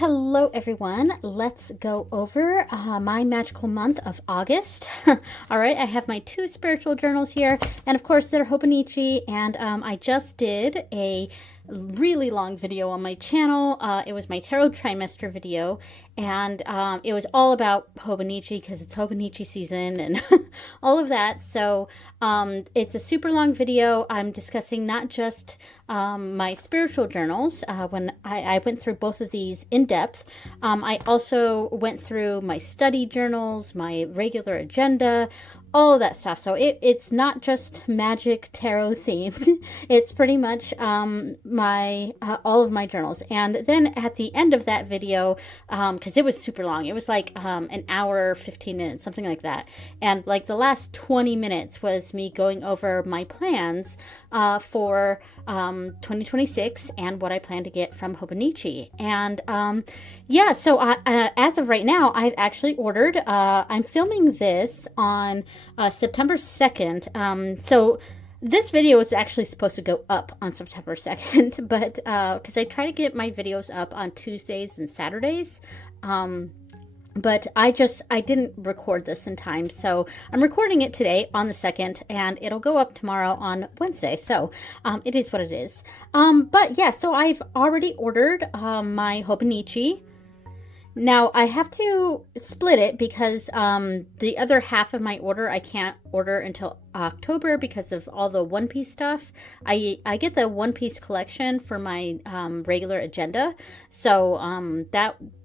Hello everyone, let's go over my magical month of August. All right, I have my two spiritual journals here, and of course they're Hobonichi, and I just did a really long video on my channel. It was my tarot trimester video, and it was all about Hobonichi because it's Hobonichi season and all of that. So it's a super long video. I'm discussing not just my spiritual journals. When I went through both of these in depth, I also went through my study journals, my regular agenda, all of that stuff. So it's not just magic tarot themed. It's pretty much my all of my journals. And then at the end of that video, because it was super long, it was like an hour 15 minutes, something like that, and like the last 20 minutes was me going over my plans for 2026 and what I plan to get from Hobonichi. And yeah, so as of right now, I've actually ordered, I'm filming this on September 2nd. So this video is actually supposed to go up on September 2nd, but because I try to get my videos up on Tuesdays and Saturdays. But I didn't record this in time, so I'm recording it today on the 2nd, and it'll go up tomorrow on Wednesday, so it is what it is. But yeah, so I've already ordered my Hobonichi. Now, I have to split it because the other half of my order I can't order until October because of all the One Piece stuff. I get the One Piece collection for my regular agenda, so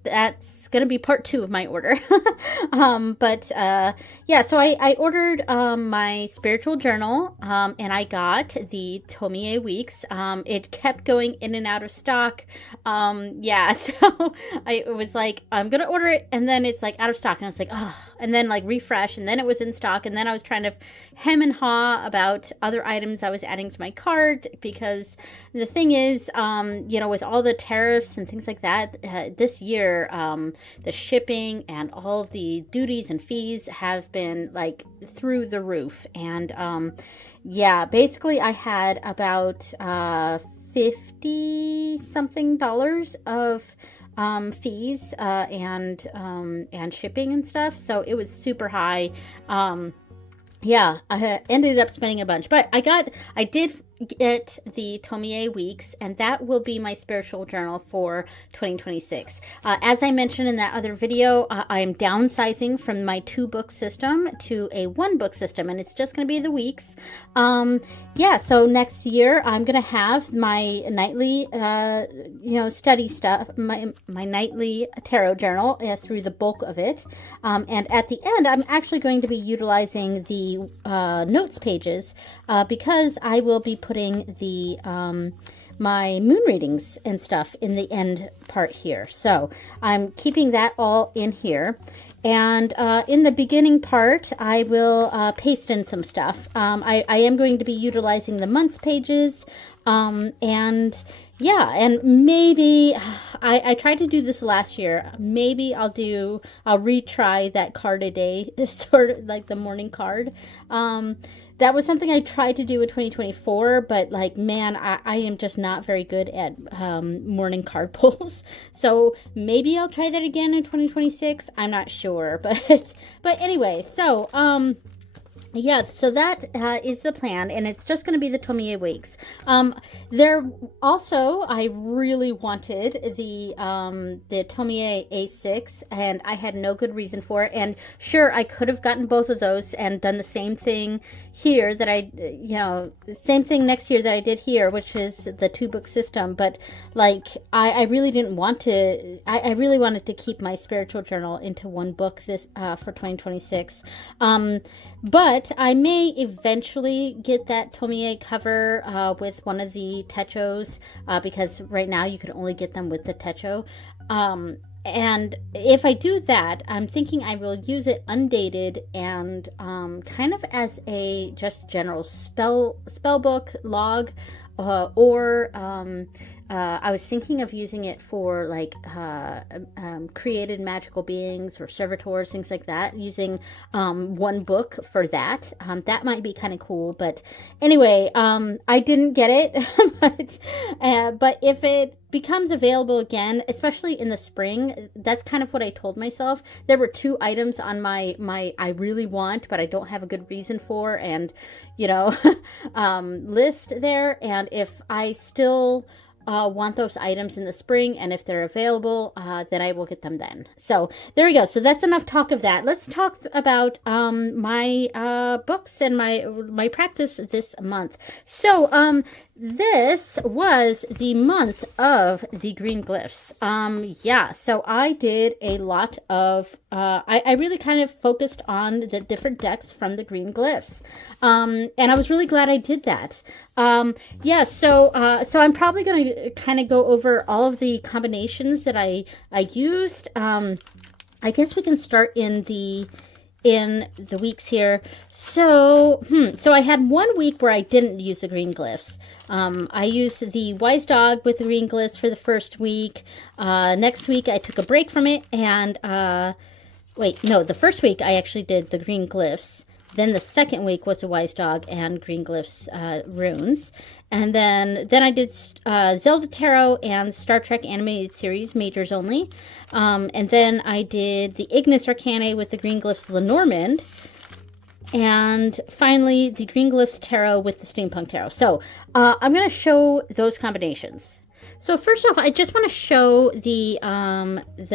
that's gonna be part 2 of my order. Yeah, so I ordered my spiritual journal, and I got the Tomie weeks. It kept going in and out of stock. Yeah, so I was like, I'm gonna order it, and then it's like out of stock, and I was like, oh, and then like refresh, and then it was in stock, and then I was trying to hem and haw about other items I was adding to my cart, because the thing is, you know, with all the tariffs and things like that, this year, the shipping and all of the duties and fees have been like through the roof. And yeah, basically I had about 50 something dollars of fees and shipping and stuff, so it was super high. Yeah, I ended up spending a bunch, but I did get the Tomie weeks, and that will be my spiritual journal for 2026. As I mentioned in that other video, I am downsizing from my 2-book system to a 1-book system, and it's just going to be the weeks. Yeah, so next year I'm going to have my nightly, you know, study stuff, my nightly tarot journal through the bulk of it. And at the end, I'm actually going to be utilizing the notes pages because I will be putting the my moon readings and stuff in the end part here. So I'm keeping that all in here. And in the beginning part, I will paste in some stuff. I am going to be utilizing the months pages. And yeah, and maybe I tried to do this last year. Maybe I'll retry that card a day, sort of like the morning card. That was something I tried to do in 2024, but like, man, I am just not very good at morning card pulls. So maybe I'll try that again in 2026. I'm not sure, but anyway, so yeah, so that is the plan, and it's just going to be the Tomie weeks. There also, I really wanted the Tomie A6, and I had no good reason for it. And sure, I could have gotten both of those and done the same thing here that same thing next year that I did here, which is the 2-book system. But like, I really didn't want to. I really wanted to keep my spiritual journal into 1 book this for 2026. But I may eventually get that Tomie cover with one of the techos, because right now you can only get them with the techo. And if I do that, I'm thinking I will use it undated and kind of as a just general spell book log, or I was thinking of using it for like created magical beings or servitors, things like that, using one book for that. That might be kind of cool. But anyway, I didn't get it. but if it becomes available again, especially in the spring, that's kind of what I told myself. There were 2 items on my I really want, but I don't have a good reason for, and list there. And if I still want those items in the spring, and if they're available, then I will get them then. So there we go. So that's enough talk of that. Let's talk about my books and my practice this month. So this was the month of the green glyphs. Yeah, so I did a lot of I really kind of focused on the different decks from the green glyphs, and I was really glad I did that. Yeah, so I'm probably going to kind of go over all of the combinations that I used. I guess we can start in the weeks here. So I had 1 week where I didn't use the green glyphs. I used the wise dog with the green glyphs for the first week. Next week I took a break from it, and the first week I actually did the green glyphs. Then the second week was a wise dog and green glyphs runes. And then I did Zelda Tarot and Star Trek animated series, majors only. And then I did the Ignis Arcanae with the green glyphs Lenormand. And finally, the green glyphs Tarot with the Steampunk Tarot. So I'm going to show those combinations. So first off, I just want to show the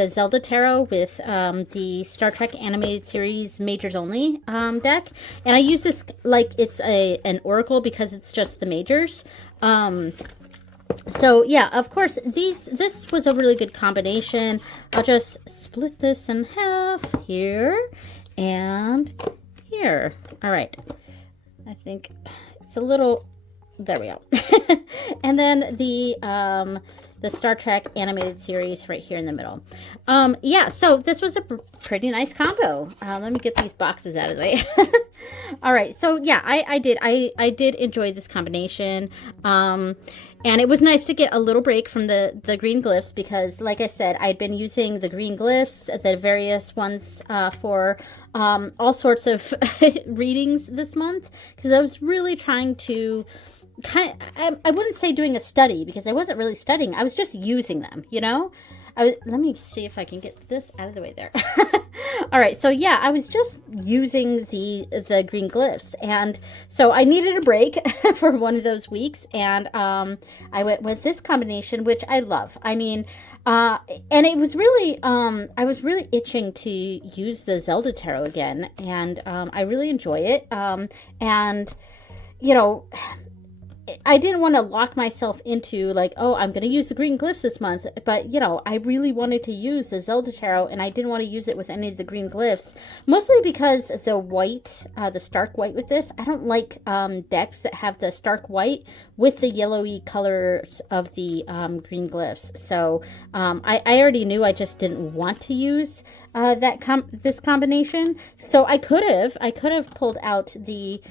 Zelda Tarot with the Star Trek animated series majors only deck, and I use this like it's an oracle because it's just the majors. So yeah, of course this was a really good combination. I'll just split this in half here and here. All right, I think it's a little. There we go. And then the Star Trek animated series right here in the middle. Yeah, so this was a pretty nice combo. Let me get these boxes out of the way. All right, so yeah, I did enjoy this combination. And it was nice to get a little break from the green glyphs because, like I said, I'd been using the green glyphs, the various ones for all sorts of readings this month because I was really trying to I wouldn't say doing a study because I wasn't really studying. I was just using them, let me see if I can get this out of the way there. All right, so yeah, I was just using the green glyphs, and so I needed a break for one of those weeks, and I went with this combination, which I love. I mean, and it was really, I was really itching to use the Zelda Tarot again, and I really enjoy it, and I didn't want to lock myself into like, oh, I'm going to use the green glyphs this month. But, I really wanted to use the Zelda Tarot, and I didn't want to use it with any of the green glyphs. Mostly because the white, the stark white with this, I don't like decks that have the stark white with the yellowy colors of the green glyphs. So I already knew I just didn't want to use this combination. So I could have pulled out the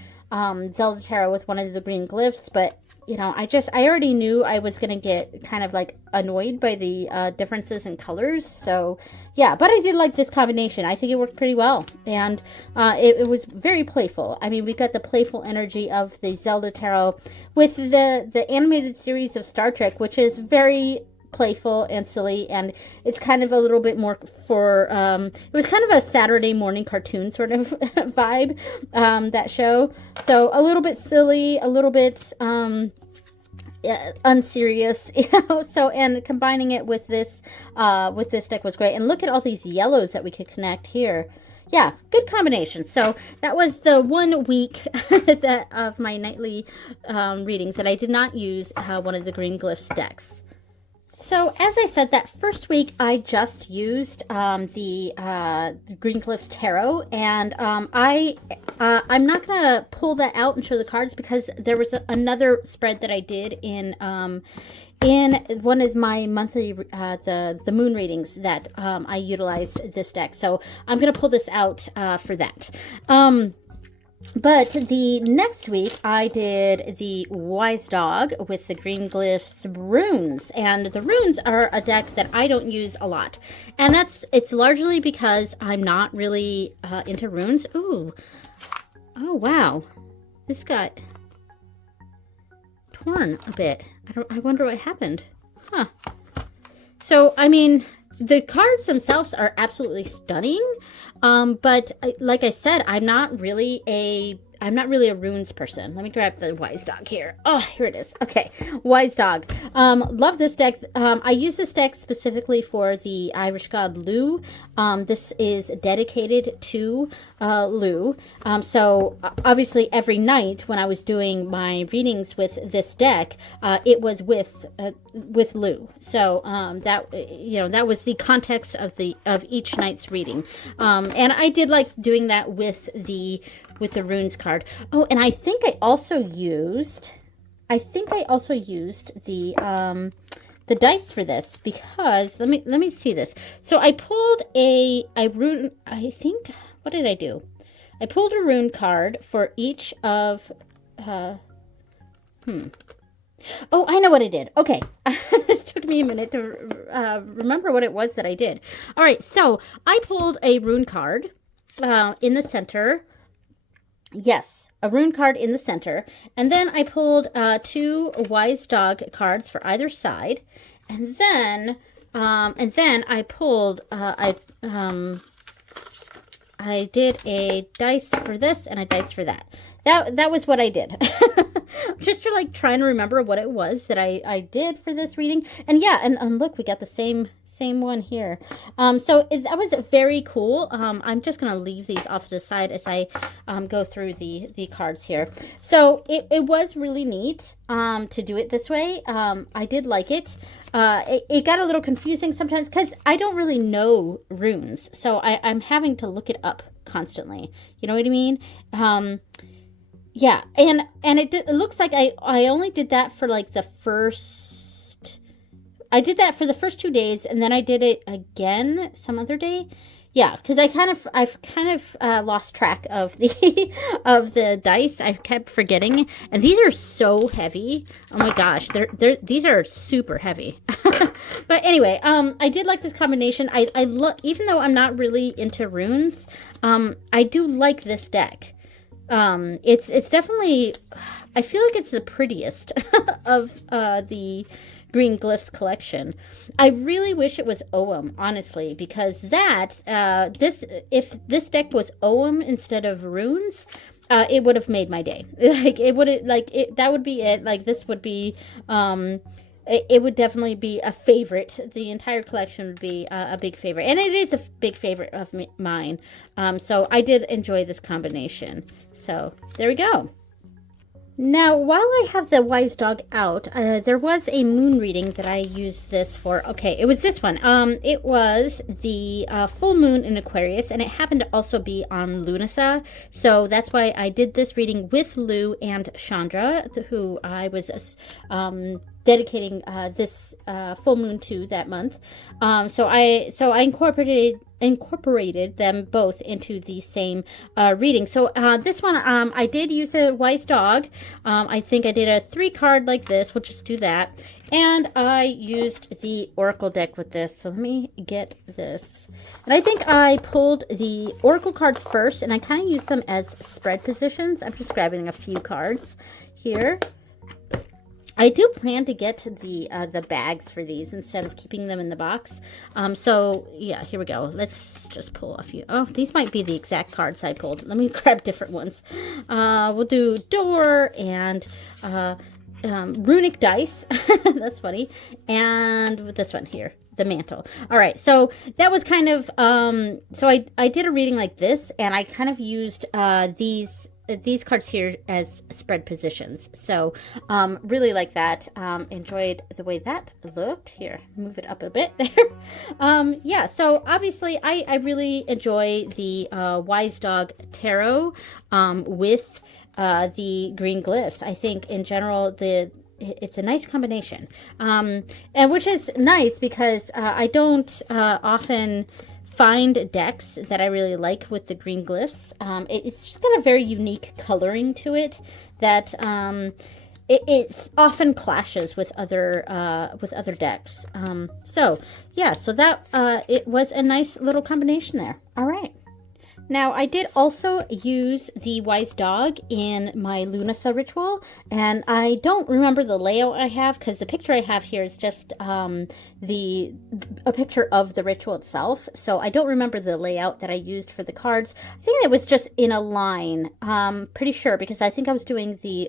Zelda Tarot with one of the green glyphs, but I already knew I was gonna get kind of like annoyed by the differences in colors. So yeah, but I did like this combination. I think it worked pretty well, and it was very playful. I mean, we got the playful energy of the Zelda Tarot with the animated series of Star Trek, which is very playful and silly, and it's kind of a little bit more for it was kind of a Saturday morning cartoon sort of vibe, that show. So a little bit silly, a little bit unserious, so, and combining it with this deck was great. And look at all these yellows that we could connect here. Yeah, good combination. So that was the 1 week of my nightly readings that I did not use one of the green glyphs decks. So as I said, that first week I just used the Green Glyphs Tarot, and I'm not gonna pull that out and show the cards because there was another spread that I did in one of my monthly the moon readings that I utilized this deck. So I'm gonna pull this out for that. But the next week, I did the Wise Dog with the Green Glyphs runes. And the runes are a deck that I don't use a lot. And it's largely because I'm not really into runes. Ooh. Oh, wow. This got torn a bit. I wonder what happened. Huh. So, I mean, the cards themselves are absolutely stunning. But like I said, I'm not really a runes person. Let me grab the Wise Dog here. Oh, here it is. Okay, Wise Dog. Love this deck. I use this deck specifically for the Irish god Lugh. This is dedicated to Lugh. So obviously every night when I was doing my readings with this deck, it was with Lugh. So that was the context of each night's reading. And I did like doing that with the runes card. Oh, and I think I also used the dice for this, because let me see this. So I pulled what did I do? I pulled a rune card for each of Oh, I know what I did. Okay. It took me a minute to remember what it was that I did. All right, so I pulled a rune card in the center. Yes, a rune card in the center. And then I pulled 2 Wise Dog cards for either side. And then I pulled I did a dice for this and a dice for that. That was what I did. Just to like trying to remember what it was that I did for this reading. And yeah, and look, we got the same one here. So that was very cool. I'm just going to leave these off to the side as I go through the cards here. So it was really neat to do it this way. I did like it. It got a little confusing sometimes because I don't really know runes. So I'm having to look it up constantly. You know what I mean? Yeah, and it looks like I only did that for like the first. I did that for the first 2 days, and then I did it again some other day. Yeah, because I've kind of lost track of the of the dice. I kept forgetting, and these are so heavy. Oh my gosh, these are super heavy. But anyway, I did like this combination. I look, even though I'm not really into runes, I do like this deck. It's definitely, I feel like it's the prettiest of the Green Glyphs collection. I really wish it was Ogham, honestly, because if this deck was Ogham instead of runes, it would have made my day. That would be it. Like, this would be, it would definitely be a favorite. The entire collection would be a big favorite. And it is a big favorite of mine. So I did enjoy this combination. So there we go. Now, while I have the Wise Dog out, there was a moon reading that I used this for. Okay, it was this one. It was the full moon in Aquarius, and it happened to also be on Lunasa. So that's why I did this reading with Lugh and Chandra, who I was dedicating this full moon to that month. So I incorporated them both into the same reading. So this one, I did use a Wise Dog. I think I did a 3-card like this. We'll just do that. And I used the Oracle deck with this. So let me get this. And I think I pulled the Oracle cards first, and I kind of used them as spread positions. I'm just grabbing a few cards here. I do plan to get the bags for these instead of keeping them in the box. So yeah, here we go. Let's just pull a few. Oh, these might be the exact cards I pulled. Let me grab different ones. We'll do Door and Runic Dice. That's funny. And this one here, the Mantle. All right, so that was kind of so I did a reading like this, and I kind of used these cards here as spread positions. So really like that. Enjoyed the way that looked. Here, move it up a bit there. Yeah, so obviously I really enjoy the Wise Dog Tarot with the Green Glyphs. I think in general it's a nice combination, and which is nice because I don't often find decks that I really like with the green glyphs. It's just got a very unique coloring to it that it's often clashes with other decks. So yeah, so that it was a nice little combination there. All right. Now, I did also use the Wise Dog in my Lunasa ritual, and I don't remember the layout I have because the picture I have here is just a picture of the ritual itself. So I don't remember the layout that I used for the cards. I think it was just in a line, pretty sure, because I think I was doing the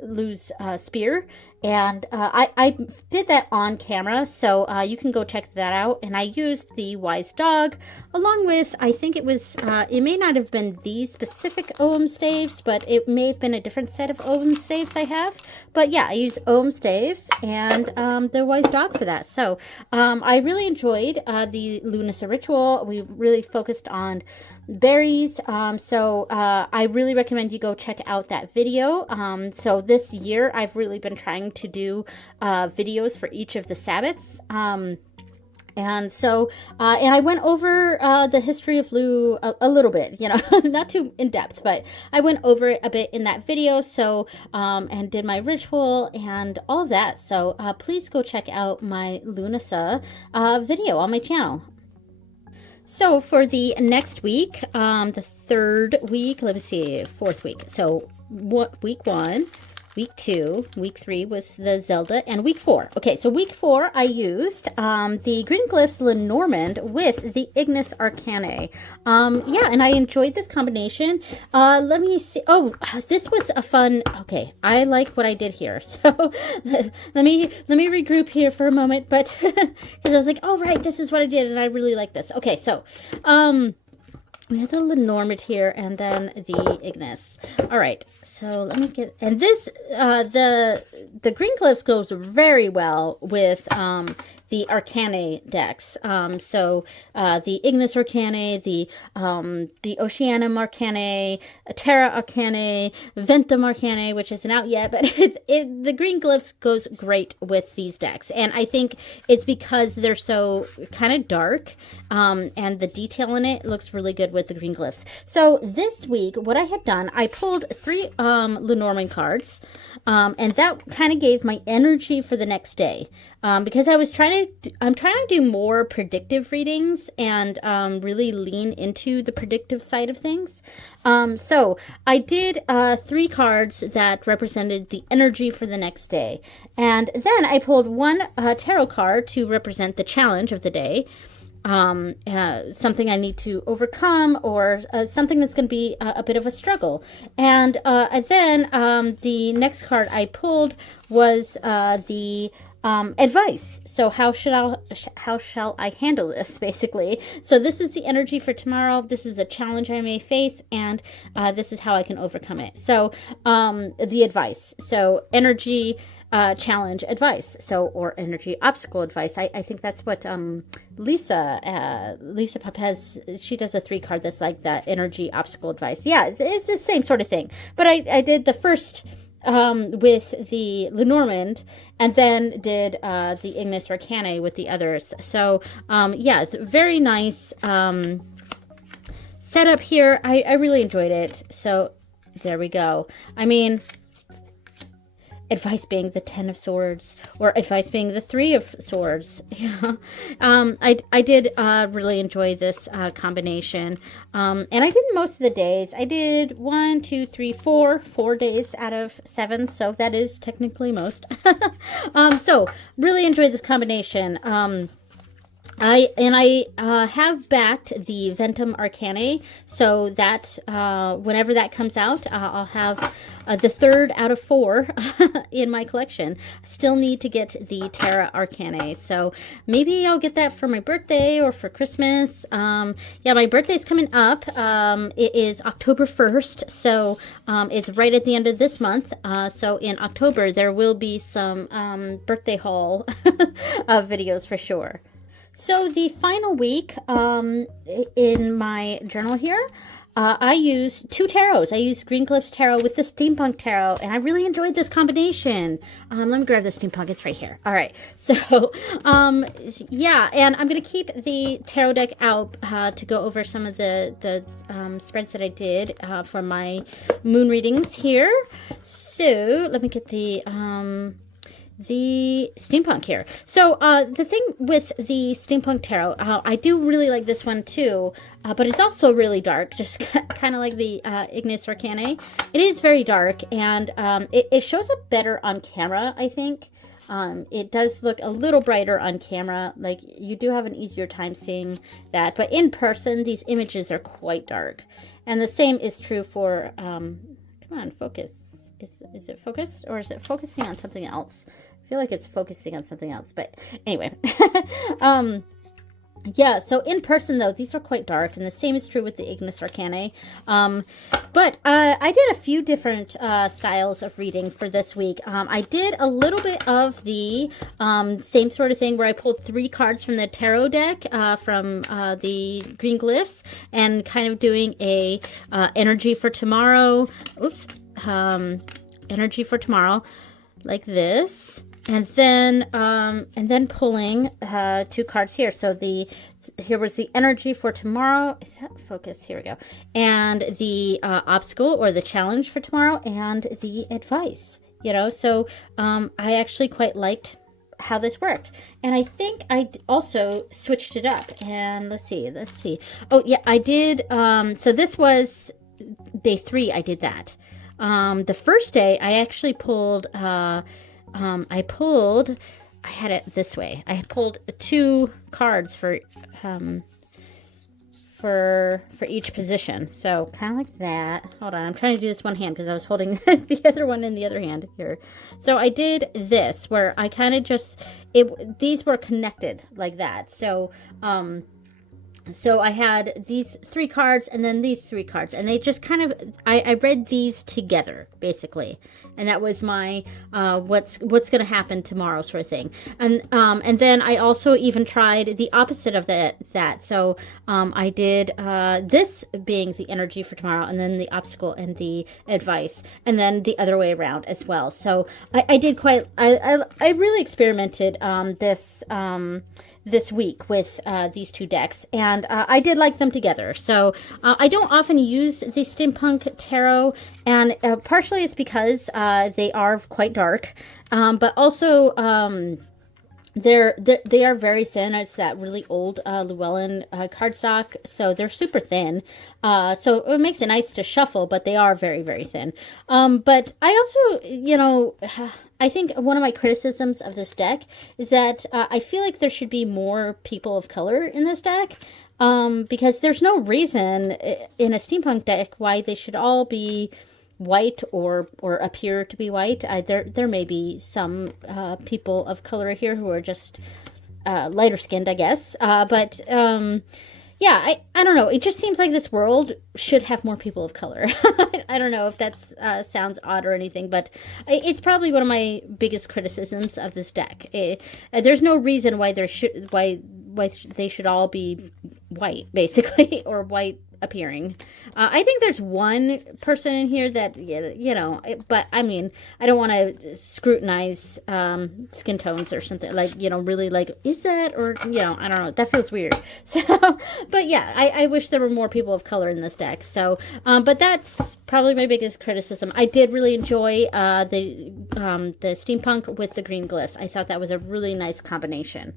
lose spear, and I did that on camera, so you can go check that out. And I used the Wise Dog along with, I think it was it may not have been these specific Ogham staves, but it may have been a different set of Ogham staves I have. But yeah, I used Ogham staves and the Wise Dog for that. So I really enjoyed the Lunasa ritual. We really focused on berries, so I really recommend you go check out that video. So this year I've really been trying to do videos for each of the Sabbats, and so and I went over the history of Lu a little bit, you know, not too in depth, but I went over it a bit in that video. So and did my ritual and all of that. So please go check out my Lunasa video on my channel. So for the next week, the third week, let me see, fourth week. So week 1, week 2, week 3 was the Zelda, and week 4. Okay, so week 4, I used the Green Glyphs Lenormand with the Ignis Arcanae. Yeah, and I enjoyed this combination. Let me see. Oh, this was a fun. Okay, I like what I did here. So let me regroup here for a moment. But because I was like, oh right, this is what I did, and I really like this. Okay, so we have the Lenormand here, and then the Ignis. All right, so let me get, and this, the Green Glyphs goes very well with the Arcanae decks. So the Ignis Arcanae, the Oceanum Arcanae, Terra Arcanae, Ventum Arcanae, which isn't out yet, but the Green Glyphs goes great with these decks. And I think it's because they're so kind of dark, and the detail in it looks really good with the Green Glyphs. So this week, what I had done, I pulled 3 Lenormand cards, and that kind of gave my energy for the next day. Because I'm trying to do more predictive readings and really lean into the predictive side of things. So I did 3 cards that represented the energy for the next day. And then I pulled 1 tarot card to represent the challenge of the day. Something I need to overcome, or something that's going to be a bit of a struggle. And then the next card I pulled was the advice. So how shall I handle this, basically? So this is the energy for tomorrow. This is a challenge I may face, and this is how I can overcome it. So the advice. So energy, challenge, advice. So, or energy, obstacle, advice. I think that's what Lisa Papez, she does a 3 card that's like that, energy, obstacle, advice. Yeah, it's the same sort of thing. But I did the first with the Lenormand, and then did the Ignis Arcanae with the others. So yeah, very nice setup here. I really enjoyed it. So there we go. I mean, advice being the 10 of Swords, or advice being the 3 of Swords. Yeah. I did really enjoy this combination. And I did most of the days. I did 1, 2, 3, 4 days out of 7. So that is technically most. So really enjoyed this combination. I have backed the Ventum Arcanae, so that whenever that comes out, I'll have the 3rd out of 4 in my collection. I still need to get the Terra Arcanae, so maybe I'll get that for my birthday or for Christmas. Yeah, my birthday's coming up. It is October 1st, so it's right at the end of this month. So in October, there will be some birthday haul videos for sure. So the final week in my journal here, I used two tarots. I used Green Glyphs Tarot with the Steampunk Tarot, and I really enjoyed this combination. Let me grab the Steampunk. It's right here. All right. So, yeah, and I'm going to keep the tarot deck out to go over some of the spreads that I did for my moon readings here. So, let me get the Steampunk here. So the thing with the Steampunk Tarot, I do really like this one too, but it's also really dark, just kind of like the Ignis Arcanae. It is very dark, and it shows up better on camera, I think. It does look a little brighter on camera, like you do have an easier time seeing that, but in person these images are quite dark. And the same is true for come on, focus. Is it focused, or is it focusing on something else? I feel like it's focusing on something else, but anyway. Yeah, so in person, though, these are quite dark, and the same is true with the Ignis Arcanae. But I did a few different styles of reading for this week. I did a little bit of the same sort of thing where I pulled 3 cards from the tarot deck from the Green Glyphs, and kind of doing a energy for tomorrow. Oops. Energy for tomorrow, like this. And then pulling 2 cards here. So here was the energy for tomorrow. Is that focus? Here we go. And the obstacle or the challenge for tomorrow, and the advice. You know, so I actually quite liked how this worked, and I think I also switched it up. And let's see. Oh yeah, I did. So this was day 3. I did that. The first day I actually pulled. I had it this way. I pulled 2 cards for each position. So kind of like that. Hold on, I'm trying to do this one hand because I was holding the other one in the other hand here. So I did this where I kind of these were connected like that. So so I had these 3 cards and then these 3 cards, and they just kind of, I read these together basically, and that was my what's going to happen tomorrow sort of thing. And then I also even tried the opposite of that. So I did this being the energy for tomorrow, and then the obstacle and the advice, and then the other way around as well. So I did quite, I really experimented this week with these 2 decks, and I did like them together. So I don't often use the Steampunk Tarot, and partially it's because they are quite dark, but also they are very thin. It's that really old Llewellyn cardstock, so they're super thin. So it makes it nice to shuffle, but they are very, very thin. But I also, you know, I think one of my criticisms of this deck is that I feel like there should be more people of color in this deck, because there's no reason in a steampunk deck why they should all be white or appear to be white. There may be some people of color here who are just lighter skinned, I guess. But yeah, I don't know. It just seems like this world should have more people of color. I don't know if that sounds odd or anything, but it's probably one of my biggest criticisms of this deck. There's no reason why they should all be white, basically, or white appearing. I think there's one person in here that, you know, but I mean, I don't want to scrutinize skin tones or something, like, you know, really like, is that, or, you know, I don't know, that feels weird. So, but yeah, I wish there were more people of color in this deck. So, but that's probably my biggest criticism. I did really enjoy the steampunk with the green glyphs. I thought that was a really nice combination.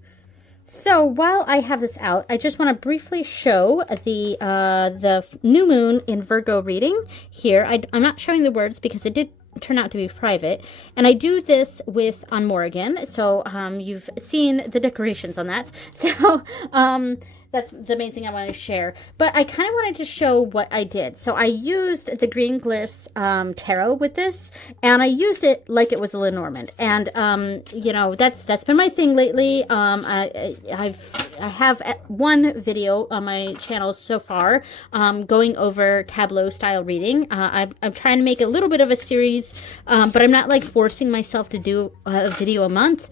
So while I have this out, I just want to briefly show the new moon in Virgo reading here. I'm not showing the words because it did turn out to be private, and I do this with on Morrigan, so you've seen the decorations on that. So that's the main thing I want to share. But I kind of wanted to show what I did. So I used the Green Glyphs tarot with this, and I used it like it was a Lenormand. And you know, that's been my thing lately. I have one video on my channel so far going over tableau style reading. I'm trying to make a little bit of a series, but I'm not like forcing myself to do a video a month.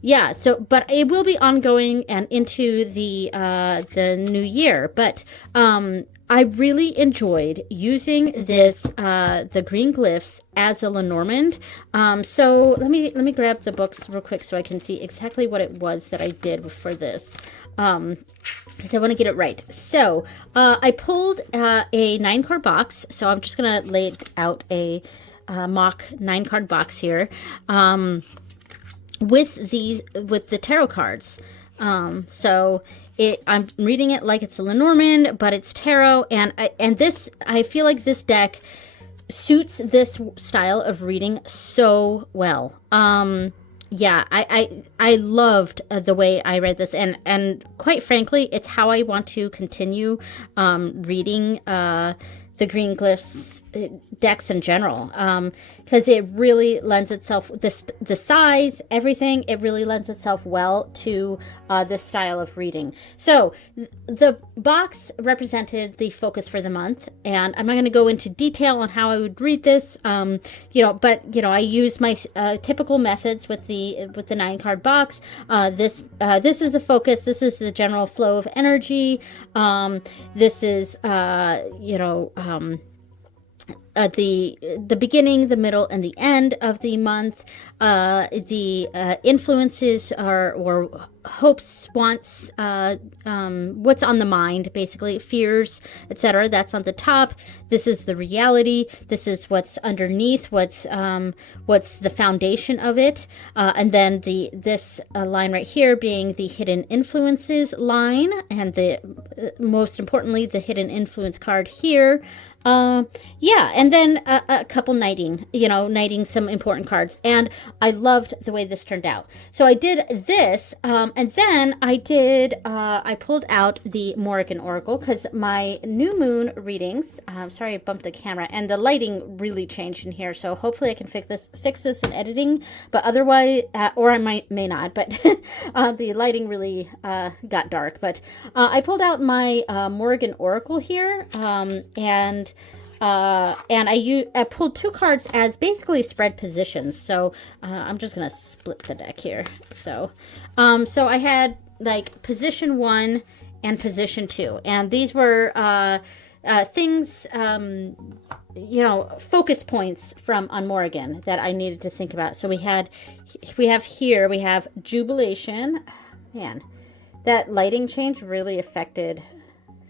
Yeah, so but it will be ongoing and into the the new year. But I really enjoyed using this the green glyphs as a Lenormand. So let me grab the books real quick so I can see exactly what it was that I did for this. Because I want to get it right. So I pulled a 9-card box. So I'm just going to lay out a mock 9-card box here with the tarot cards. So I'm reading it like it's a Lenormand, but it's tarot, and this, I feel like this deck suits this style of reading so well. Yeah, I loved the way I read this, and quite frankly, it's how I want to continue reading the green glyphs decks in general, because it really lends itself, the size, everything, it really lends itself well to this style of reading. So the box represented the focus for the month, and I'm not going to go into detail on how I would read this, but I use my typical methods with the 9-card box. This is the focus. This is the general flow of energy. This is the beginning, the middle, and the end of the month. The influences or hopes, wants, what's on the mind, basically, fears, etc. That's on the top. This is the reality. This is what's underneath. What's the foundation of it, and then this line right here being the hidden influences line, and most importantly, the hidden influence card here. And then a couple knighting some important cards, and I loved the way this turned out. So I did this, and then I pulled out the Morrigan Oracle, because my new moon readings, sorry I bumped the camera, and the lighting really changed in here, so hopefully I can fix this in editing, but otherwise, or I may not, but the lighting really got dark. But I pulled out my Morrigan Oracle here, and I pulled 2 cards as basically spread positions. So I'm just gonna split the deck here. So I had like position 1 and position 2, and these were things, focus points from on Morrigan that I needed to think about. So we have jubilation. Man, that lighting change really affected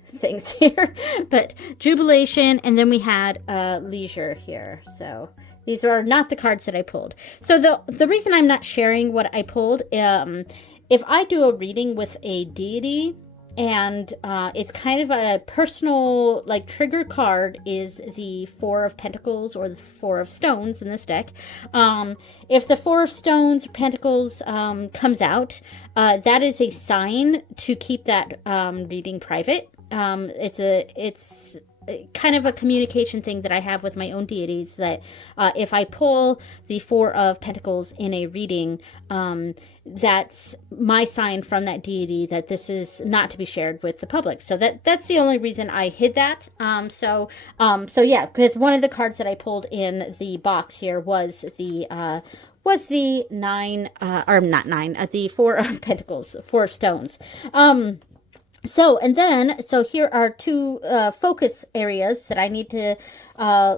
things here, but jubilation, and then we had leisure here. So these are not the cards that I pulled. So the reason I'm not sharing what I pulled, if I do a reading with a deity, and it's kind of a personal, like, trigger card is the 4 of Pentacles or the 4 of Stones in this deck. If the 4 of Stones or Pentacles comes out, that is a sign to keep that reading private. It's kind of a communication thing that I have with my own deities, that if I pull the 4 of Pentacles in a reading, that's my sign from that deity that this is not to be shared with the public. So that's the only reason I hid that. So yeah, because one of the cards that I pulled in the box here was the the 4 of Pentacles, 4 of Stones. So here are 2 focus areas that I need to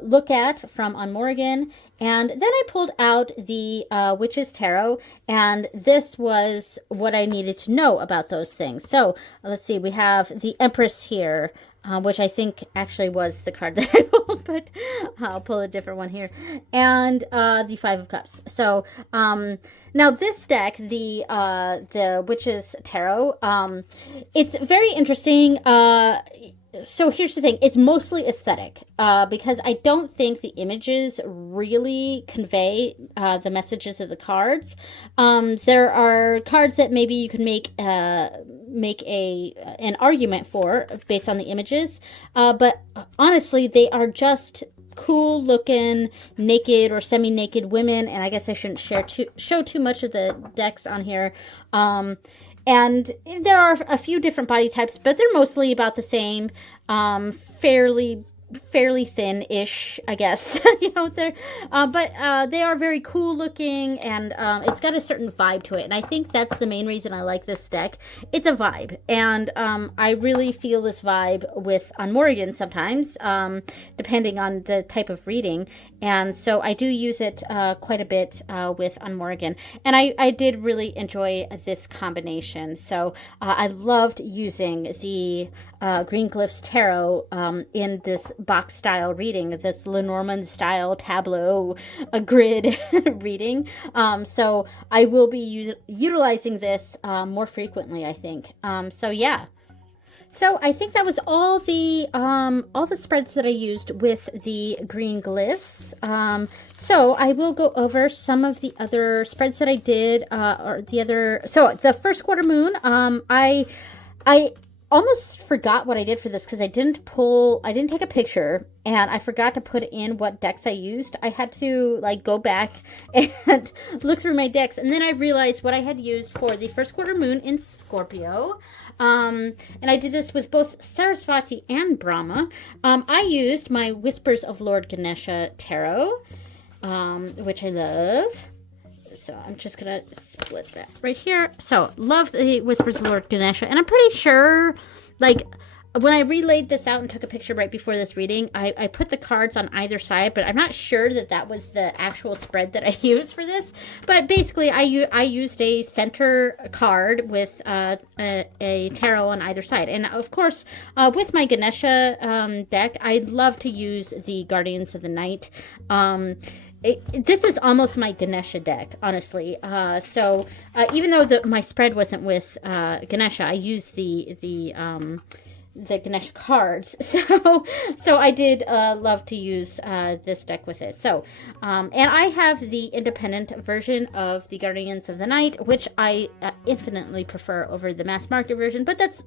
look at from on Morrigan. And then I pulled out the Witch's Tarot, and this was what I needed to know about those things. So let's see, we have the Empress here, which I think actually was the card that I pulled, but I'll pull a different one here. And the 5 of Cups. So now this deck, the Witch's Tarot, it's very interesting. So here's the thing. It's mostly aesthetic, because I don't think the images really convey the messages of the cards. There are cards that maybe you can make an argument for based on the images, but honestly, they are just cool looking naked or semi-naked women, and I guess I shouldn't show too much of the decks on here. And there are a few different body types, but they're mostly about the same, fairly fairly thin-ish, I guess. They're, but they are very cool looking, and it's got a certain vibe to it. And I think that's the main reason I like this deck. It's a vibe, and I really feel this vibe with on Morrigan sometimes, depending on the type of reading. And so I do use it quite a bit with on Morrigan, and I did really enjoy this combination. So I loved using the Green Glyphs Tarot in this box style reading, this Lenormand style tableau, a grid reading. So I will be utilizing this more frequently, I think. So yeah. So I think that was all the spreads that I used with the green glyphs. So I will go over some of the other spreads that I did, So the first quarter moon, I almost forgot what I did for this because I didn't take a picture, and I forgot to put in what decks I used. I had to go back and look through my decks, and then I realized what I had used for the first quarter moon in Scorpio. And I did this with both Sarasvati and Brahma. I used my Whispers of Lord Ganesha Tarot, which I love. So I'm just going to split that right here. So love the Whispers of Lord Ganesha. And I'm pretty sure, when I relayed this out and took a picture right before this reading, I put the cards on either side, but I'm not sure that was the actual spread that I used for this. But basically, I used a center card with a tarot on either side. And of course, with my Ganesha deck, I love to use the Guardians of the Night. This is almost my Ganesha deck, honestly. So even though my spread wasn't with Ganesha, I used the Ganesha cards. So I did love to use this deck with it. So, and I have the independent version of the Guardians of the Night, which I infinitely prefer over the mass market version, but that's,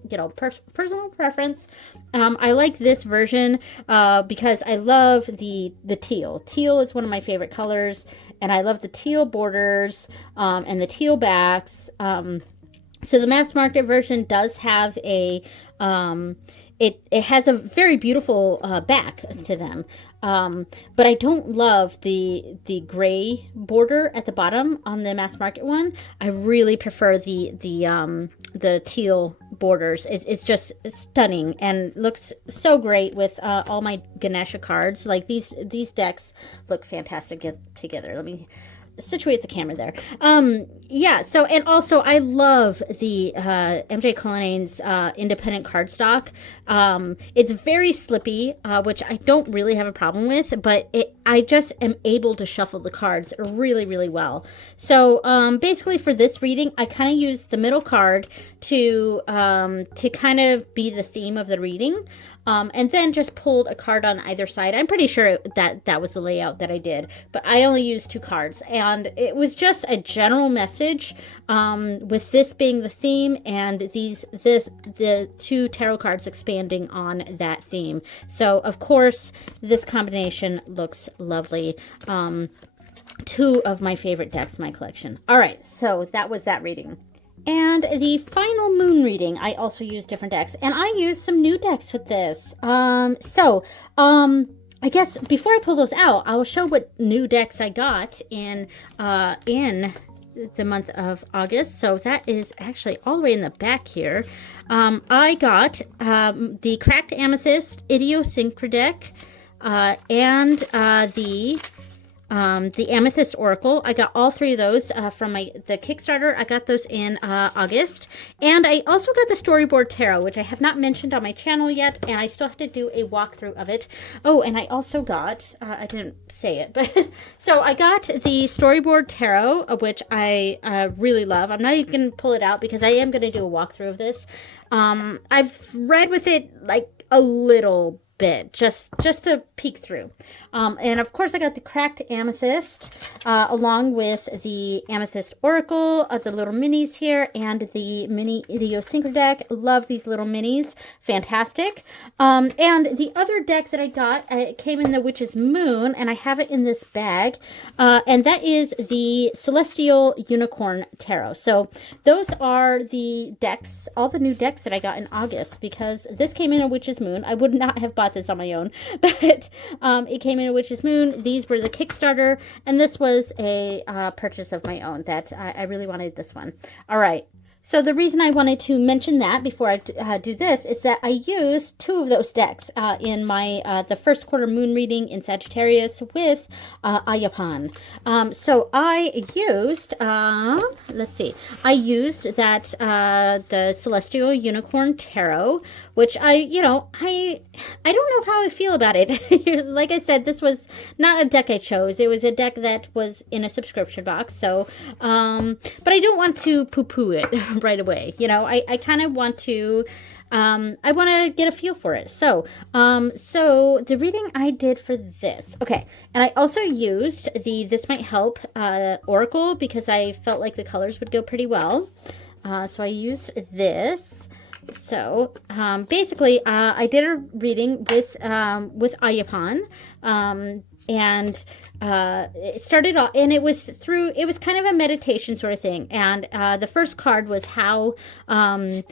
personal preference. I like this version because I love the teal. Teal is one of my favorite colors, and I love the teal borders and the teal backs. So the mass market version does have a it has a very beautiful back to them, but I don't love the gray border at the bottom on the mass market one. I really prefer the teal borders. It's just stunning and looks so great with all my Ganesha cards. These decks look fantastic together. Let me situate the camera there. Yeah, so, and also I love the MJ Cullinane's independent cardstock. It's very slippy, which I don't really have a problem with, but I just am able to shuffle the cards really, really well. So basically for this reading, I kind of used the middle card to kind of be the theme of the reading. And then just pulled a card on either side. I'm pretty sure that was the layout that I did, but I only used 2 cards, and it was just a general message with this being the theme and the 2 tarot cards expanding on that theme. So of course this combination looks lovely. 2 of my favorite decks in my collection. All right, so that was that reading. And the final moon reading, I also used different decks, and I used some new decks with this. I guess before I pull those out, I will show what new decks I got in the month of August. So that is actually all the way in the back here. I got the Cracked Amethyst Idiosyncra deck, and the Amethyst Oracle. I got all 3 of those from the Kickstarter. I got those in August. And I also got the Storyboard Tarot, which I have not mentioned on my channel yet, and I still have to do a walkthrough of it. Oh, and I also got, I didn't say it, but so I got the Storyboard Tarot, which I really love. I'm not even going to pull it out because I am going to do a walkthrough of this. I've read with it a little bit, just to peek through. And of course I got the Cracked Amethyst along with the Amethyst Oracle of the little minis here and the mini Idiosyncra deck. Love these little minis. Fantastic. And the other deck that I got, it came in the Witch's Moon, and I have it in this bag, and that is the Celestial Unicorn Tarot. So those are the decks, all the new decks that I got in August, because this came in a Witch's Moon. I would not have bought bought this on my own, but it came in a Witch's Moon. These were the Kickstarter, and this was a purchase of my own that I really wanted this one. All right. So the reason I wanted to mention that before I do this is that I used 2 of those decks in my the first quarter moon reading in Sagittarius with Ayapan. So I used, let's see, I used that the Celestial Unicorn Tarot, which I don't know how I feel about it. Like I said, this was not a deck I chose. It was a deck that was in a subscription box. So, but I don't want to poo-poo it right away. I kind of want to, I want to get a feel for it. So the reading I did for this, okay. And I also used the This Might Help Oracle because I felt like the colors would go pretty well. So I used this. So basically, I did a reading with Ayapan, and it started off, and it was kind of a meditation sort of thing. And the first card was how Ayapan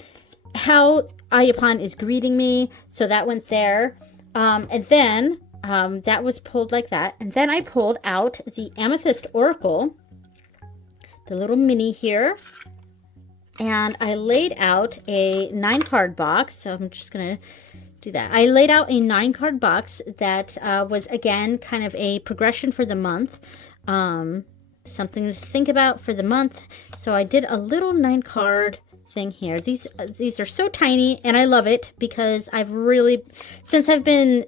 is greeting me. So that went there, and then that was pulled like that. And then I pulled out the Amethyst Oracle, the little mini here. And I laid out a 9-card box. So I'm just going to do that. I laid out a 9-card box that was, again, kind of a progression for the month. Something to think about for the month. So I did a little 9-card thing here. These are so tiny, and I love it because since I've been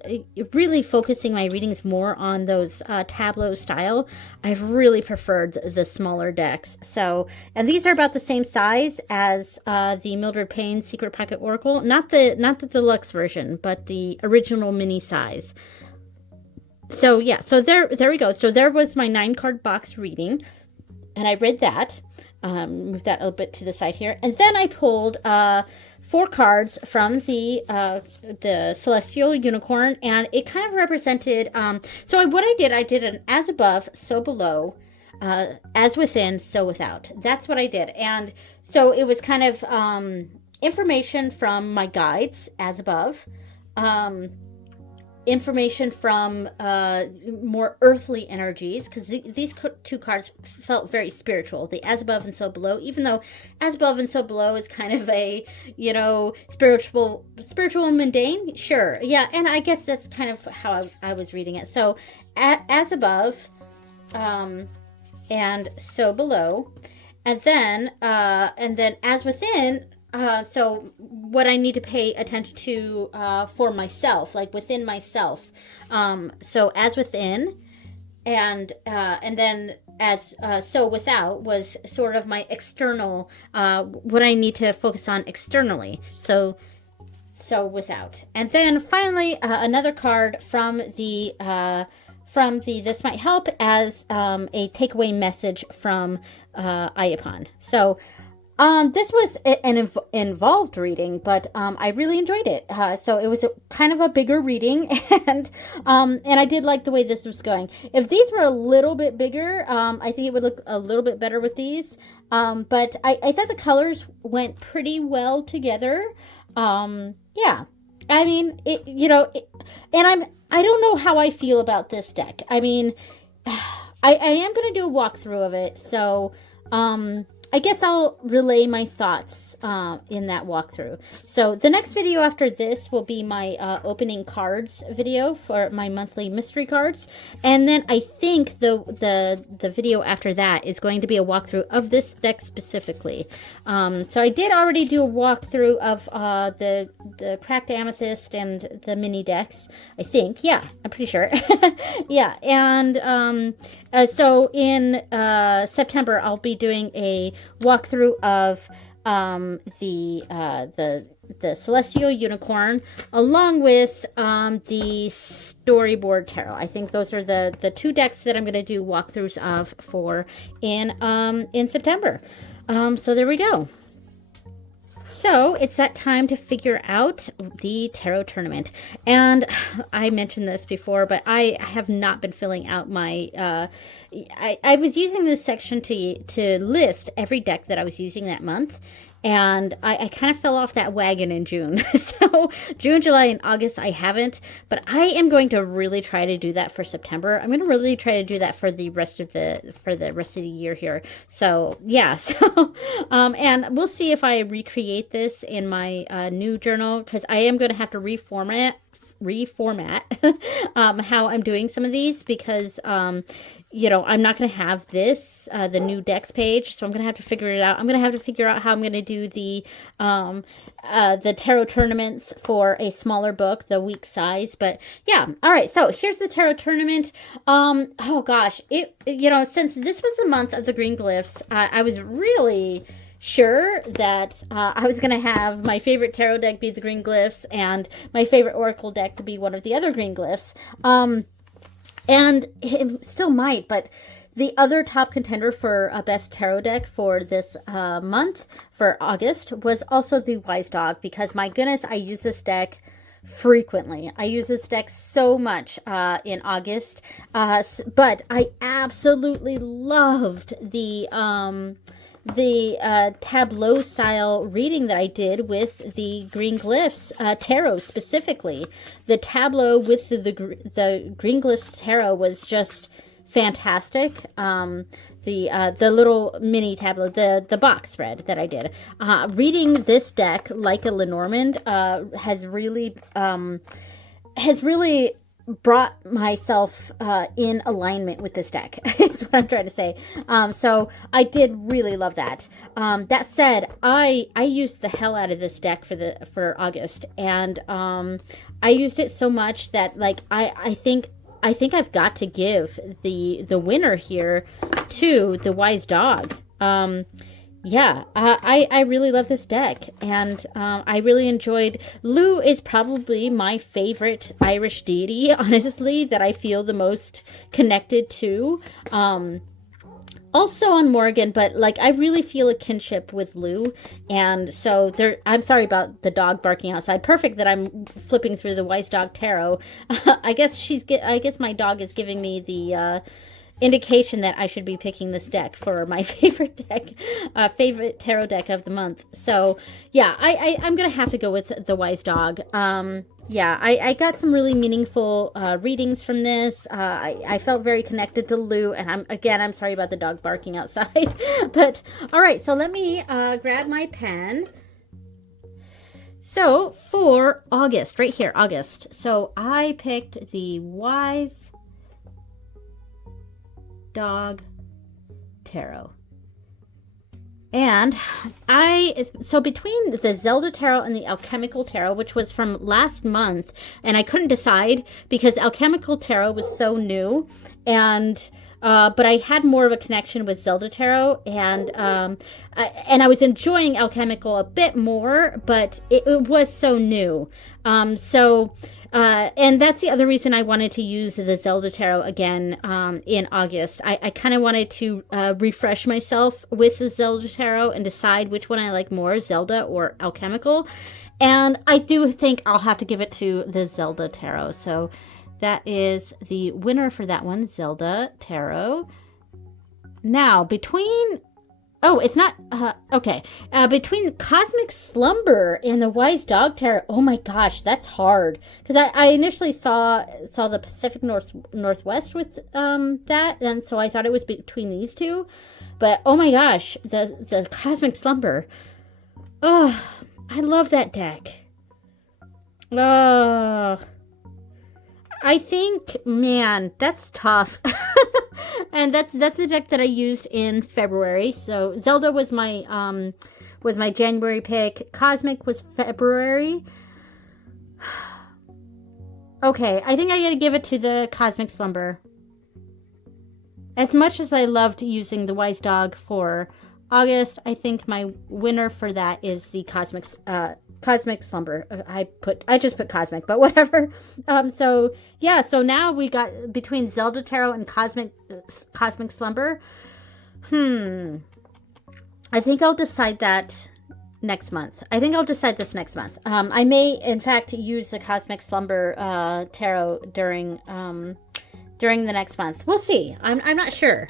really focusing my readings more on those tableau style, I've really preferred the smaller decks. So, and these are about the same size as the Mildred Payne Secret Pocket Oracle, not the deluxe version, but the original mini size. So yeah, so there we go. So there was my 9-card box reading, and I read that. Move that a little bit to the side here, and then I pulled 4 cards from the Celestial Unicorn, and it kind of represented. So what I did an as above, so below, as within, so without. That's what I did, and so it was kind of information from my guides, as above. Information from more earthly energies, because these 2 cards felt very spiritual, the as above and so below, even though as above and so below is kind of a spiritual and mundane, sure, yeah, and I guess that's kind of how I was reading it. So as above and so below, and then as within. So what I need to pay attention to for myself, like within myself. So as within, and then as so without was sort of my external, what I need to focus on externally. So without, and then finally another card from the This Might Help as a takeaway message from Ayapan. So. This was an involved reading, but I really enjoyed it. So it was kind of a bigger reading, and I did like the way this was going. If these were a little bit bigger, I think it would look a little bit better with these. But I thought the colors went pretty well together. Yeah, I mean, and I don't know how I feel about this deck. I mean, I am going to do a walkthrough of it, so I guess I'll relay my thoughts in that walkthrough. So the next video after this will be my opening cards video for my monthly mystery cards. And then I think the video after that is going to be a walkthrough of this deck specifically. So I did already do a walkthrough of the Cracked Amethyst and the mini decks, I think. Yeah, I'm pretty sure. Yeah, and so in September, I'll be doing a walkthrough of the Celestial Unicorn along with the Storyboard Tarot. I think those are the 2 decks that I'm going to do walkthroughs of for in September. So there we go. So it's that time to figure out the tarot tournament. And I mentioned this before, but I have not been filling out my, I was using this section to list every deck that I was using that month. And I kind of fell off that wagon in June. So June, July, and August I haven't, but I am going to really try to do that for September. I'm going to really try to do that for the rest of the year here. So yeah, so and we'll see if I recreate this in my new journal, because I am going to have to reformat how I'm doing some of these, because you know, I'm not going to have this, the new decks page, so I'm going to have to figure it out. I'm going to have to figure out how I'm going to do the tarot tournaments for a smaller book, the week size. But yeah, all right, so here's the tarot tournament. Oh gosh, you know, since this was the month of the green glyphs, I was really sure that I was going to have my favorite tarot deck be the green glyphs and my favorite oracle deck to be one of the other green glyphs. And it still might, but the other top contender for a best tarot deck for this month, for August, was also the Wise Dog, because my goodness, I use this deck frequently. I use this deck so much in August, but I absolutely loved the tableau style reading that I did with the green glyphs tarot. Specifically, the tableau with the green glyphs tarot was just fantastic. The little mini tableau, the box spread that I did, reading this deck like a Lenormand has really brought myself in alignment with this deck, is what I'm trying to say. So I did really love that. That said, I used the hell out of this deck for August, and I used it so much that, like, I think I've got to give the winner here to the Wise Dog. Yeah, I really love this deck, and I really enjoyed. Lou is probably my favorite Irish deity, honestly, that I feel the most connected to. Also on Morgan, but like I really feel a kinship with Lou, and so there. I'm sorry about the dog barking outside. Perfect that I'm flipping through the Wise Dog Tarot. I guess my dog is giving me the indication that I should be picking this deck for my favorite tarot deck of the month. So yeah, I'm gonna have to go with the Wise Dog. Yeah, I got some really meaningful readings from this. I felt very connected to Lou, and I'm sorry about the dog barking outside. But all right, so let me grab my pen. So for August, right here, August. So I picked the Wise Dog Tarot. And so between the Zelda Tarot and the Alchemical Tarot, which was from last month, and I couldn't decide because Alchemical Tarot was so new, and but I had more of a connection with Zelda Tarot, and I was enjoying Alchemical a bit more, but it was so new. And that's the other reason I wanted to use the Zelda Tarot again in August. I kind of wanted to refresh myself with the Zelda Tarot and decide which one I like more, Zelda or Alchemical. And I do think I'll have to give it to the Zelda Tarot. So that is the winner for that one, Zelda Tarot. Now, between... Oh, it's not, okay. Between Cosmic Slumber and the Wise Dog Tarot, oh my gosh, that's hard. Because I initially saw the Pacific Northwest with that, and so I thought it was between these two. But oh my gosh, the Cosmic Slumber. Oh, I love that deck. Oh, I think, man, that's tough. And that's the deck that I used in February. So Zelda was my January pick. Cosmic was February. Okay, I think I gotta give it to the Cosmic Slumber. As much as I loved using the Wise Dog for August, I think my winner for that is the Cosmic Slumber. I just put Cosmic, but whatever. So yeah, so now we got between Zelda Tarot and Cosmic Slumber. I think I'll decide that next month. I think I'll decide this next month. I may, in fact, use the Cosmic Slumber Tarot during the next month. We'll see. I'm not sure.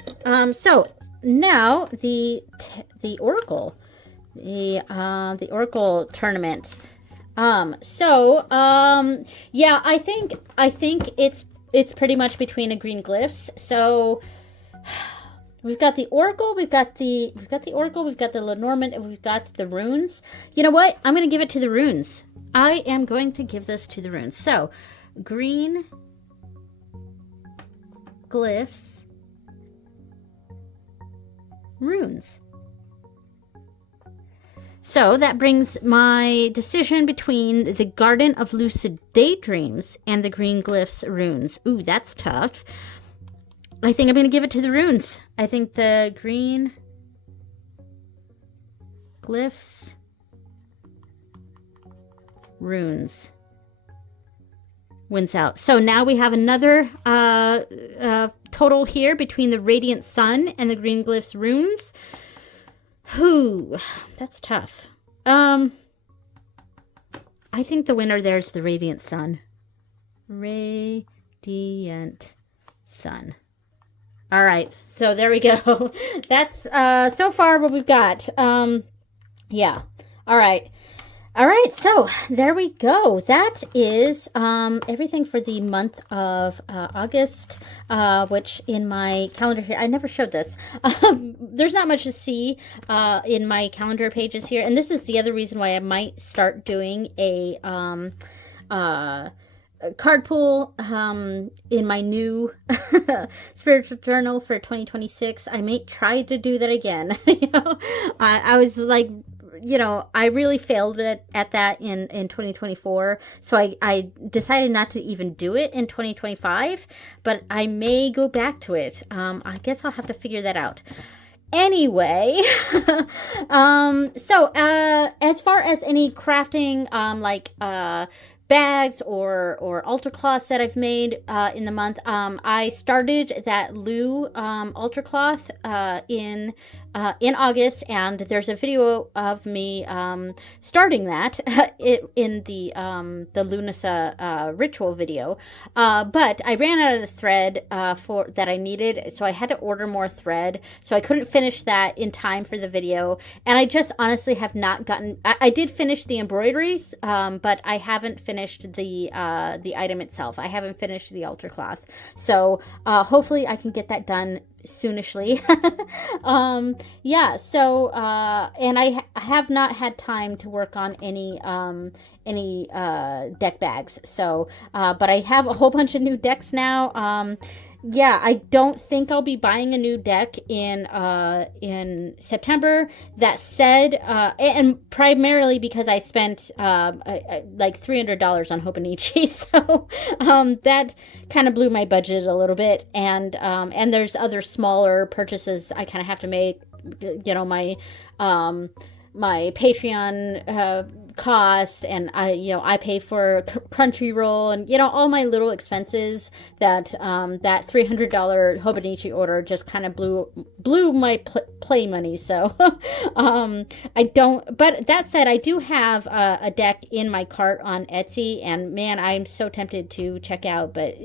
So now the Oracle the Oracle tournament. Yeah, I think it's pretty much between a green glyphs. So we've got the Oracle, we've got the Oracle, we've got the Lenormand, and we've got the runes. You know what? I'm gonna give it to the runes. I am going to give this to the runes. So green glyphs, runes. So that brings my decision between the Garden of Lucid Daydreams and the Green Glyphs runes. Ooh, that's tough. I think I'm going to give it to the runes. I think the Green Glyphs runes wins out. So now we have another total here between the Radiant Sun and the Green Glyphs runes. Whew, that's tough. I think the winner there is the Radiant Sun. Radiant Sun. All right, so there we go. That's so far what we've got. Yeah. All right. All right, so there we go. That is everything for the month of August, which in my calendar here, I never showed this. There's not much to see in my calendar pages here, and this is the other reason why I might start doing a card pool in my new spiritual journal for 2026. I may try to do that again. I was like, I really failed at that in 2024. So I decided not to even do it in 2025, but I may go back to it. I guess I'll have to figure that out. Anyway, so as far as any crafting, bags or altar cloths that I've made in the month, I started that Lou altar cloth in August, and there's a video of me starting that in the Lunasa ritual video, but I ran out of the thread for that I needed, so I had to order more thread, so I couldn't finish that in time for the video, and I just honestly have not gotten. I did finish the embroideries, but I haven't finished the item itself. I haven't finished the altar cloth, so hopefully I can get that done soonishly. Yeah, so and I have not had time to work on any deck bags, so but I have a whole bunch of new decks now. Yeah, I don't think I'll be buying a new deck in September. That said, and primarily because I spent like $300 on Hobonichi, so that kind of blew my budget a little bit. And there's other smaller purchases I kind of have to make. My Patreon cost, and I pay for Crunchyroll, and I my little expenses that that $300 Hobonichi order just kind of blew my play money. So I don't. But that said, I do have a deck in my cart on Etsy, and man, I'm so tempted to check out. But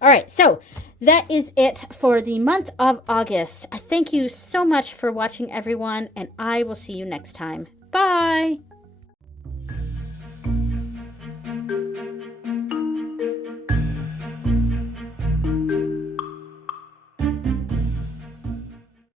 all right, so that is it for the month of August. Thank you so much for watching, everyone, and I will see you next time. Bye!